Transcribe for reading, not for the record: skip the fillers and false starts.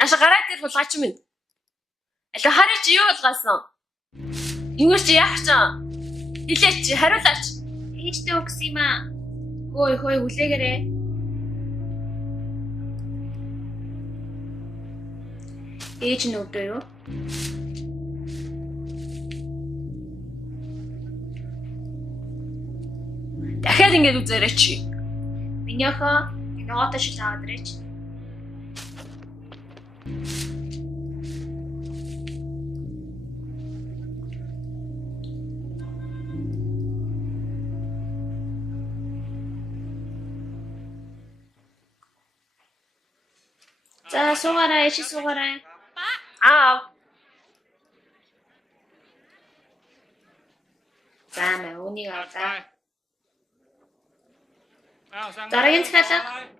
Наша гараад дээр булгаач минь. Аль хараа чи юу булгаасан? Юу чи яах ч хэлээч хариулаач. Ээжтэй өгсөн юм аа. Хөөе хүлээгээрээ. Ээж нь өдөө юу? Дахиад ингэж үзээрэй чи. Миний охоо энэ оото шиг аваад ирээч. За суугаарай, ээж суугаарай. За мэ үнийг аваа. Дараагийн захиалга.